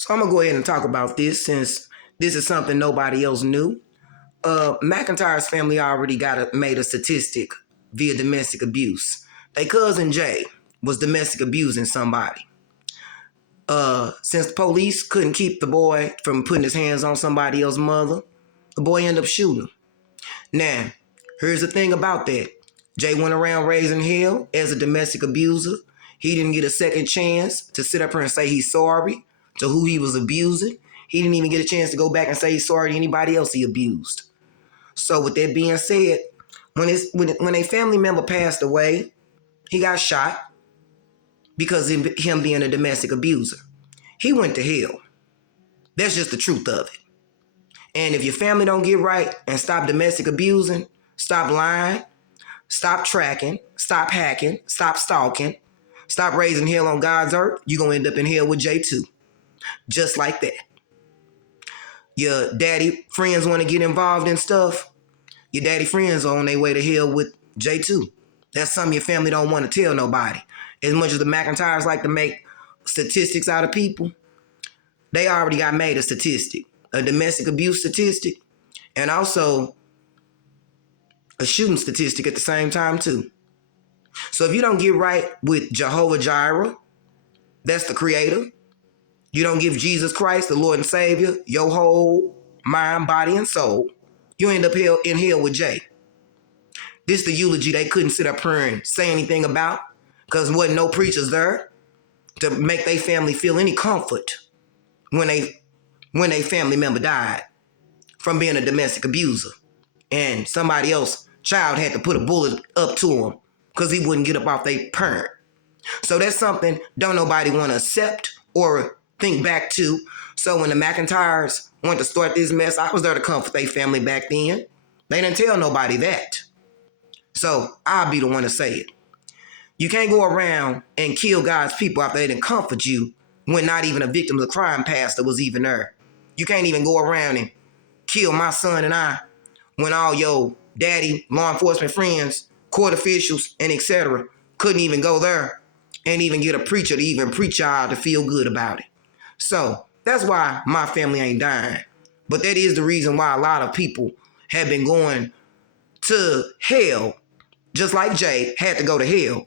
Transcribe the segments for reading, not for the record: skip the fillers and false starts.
So I'm gonna go ahead and talk about this since this is something nobody else knew. McIntire's family already made a statistic via domestic abuse. Their cousin Jay was domestic abusing somebody. Since the police couldn't keep the boy from putting his hands on somebody else's mother, the boy ended up shooting. Now, here's the thing about that. Jay went around raising hell as a domestic abuser. He didn't get a second chance to sit up here and say he's sorry to who he was abusing. He didn't even get a chance to go back and say he's sorry to anybody else he abused. So with that being said, when a family member passed away, he got shot because of him being a domestic abuser. He went to hell. That's just the truth of it. And if your family don't get right and stop domestic abusing, stop lying, stop tracking, stop hacking, stop stalking, stop raising hell on God's earth, you're going to end up in hell with Jay too. Just like that. Your daddy friends want to get involved in stuff. Your daddy friends are on their way to hell with Jay too. That's something your family don't want to tell nobody. As much as the McIntires like to make statistics out of people, they already got made a statistic, a domestic abuse statistic, and also a shooting statistic at the same time too. So if you don't get right with Jehovah Jireh, that's the creator, you don't give Jesus Christ, the Lord and Savior, your whole mind, body, and soul, you end up in hell with Jay. This is the eulogy they couldn't sit up here and say anything about because there wasn't no preachers there to make their family feel any comfort when they family member died from being a domestic abuser and somebody else child had to put a bullet up to him because he wouldn't get up off their parent. So that's something don't nobody want to accept or think back to. So when the McIntires wanted to start this mess, I was there to comfort their family back then. They didn't tell nobody that. So I'll be the one to say it. You can't go around and kill God's people after they didn't comfort you when not even a victim of the crime pastor was even there. You can't even go around and kill my son and I when all your daddy, law enforcement friends, court officials, and etc. couldn't even go there and even get a preacher to even preach y'all to feel good about it. So that's why my family ain't dying. But that is the reason why a lot of people have been going to hell, just like Jay had to go to hell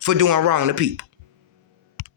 for doing wrong to people.